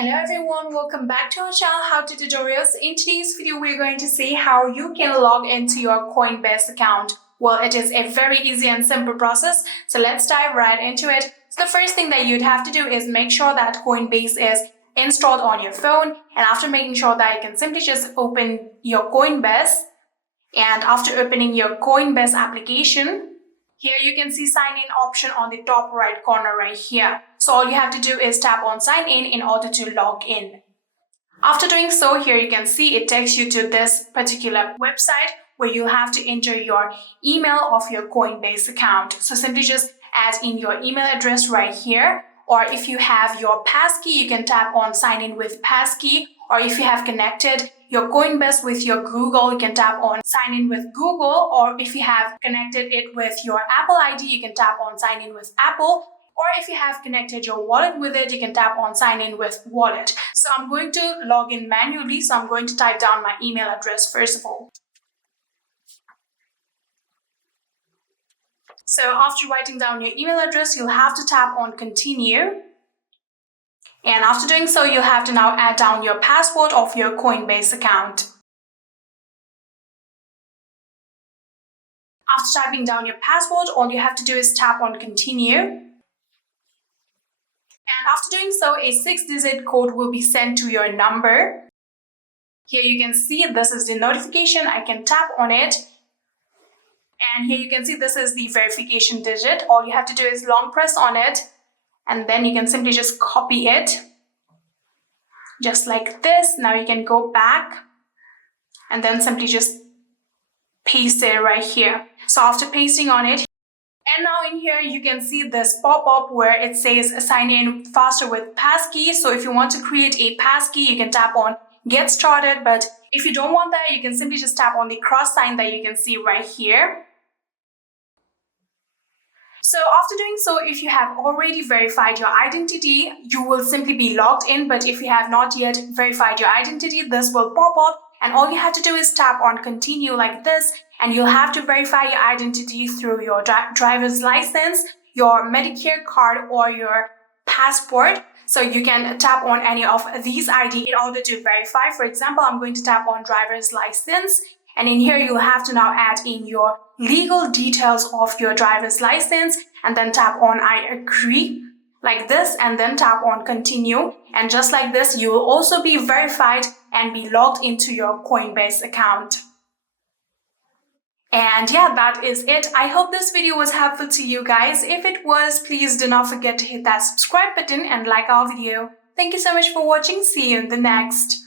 Hello everyone, welcome back to our channel How to Tutorials. In today's video, we're going to see how you can log into your Coinbase account. Well, it is a very easy and simple process, so let's dive right into it. So the first thing that you'd have to do is make sure that Coinbase is installed on your phone, and after making sure that, you can simply just open your Coinbase. And after opening your Coinbase application, here you can see sign in option on the top right corner right here. So all you have to do is tap on sign in order to log in. After doing so, here you can see it takes you to this particular website where you have to enter your email of your Coinbase account. So simply just add in your email address right here. Or if you have your passkey, you can tap on sign in with passkey. Or if you have connected your Coinbase with your Google, you can tap on sign in with Google. Or if you have connected it with your Apple ID, you can tap on sign in with Apple. Or if you have connected your wallet with it, you can tap on sign in with wallet. So I'm going to log in manually. So I'm going to type down my email address first of all. So after writing down your email address, you'll have to tap on continue. And after doing so, you'll have to now add down your password of your Coinbase account. After typing down your password, all you have to do is tap on continue. And after doing so, a 6-digit code will be sent to your number. Here you can see this is the notification. I can tap on it. And here you can see this is the verification digit. All you have to do is long press on it. And then you can simply just copy it. Just like this. Now you can go back. And then simply just paste it right here. So after pasting on it, and now in here you can see this pop-up where it says sign in faster with passkey. So if you want to create a passkey, you can tap on get started. But if you don't want that, you can simply just tap on the cross sign that you can see right here. So after doing so, if you have already verified your identity, you will simply be logged in. But if you have not yet verified your identity, this will pop up. And all you have to do is tap on continue like this. And you'll have to verify your identity through your driver's license, your Medicare card, or your passport. So you can tap on any of these ID in order to verify. For example, I'm going to tap on driver's license. And in here, you'll have to now add in your legal details of your driver's license and then tap on I agree like this and then tap on continue. And just like this, you will also be verified and be logged into your Coinbase account. And yeah, that is it. I hope this video was helpful to you guys. If it was, please do not forget to hit that subscribe button and like our video. Thank you so much for watching. See you in the next.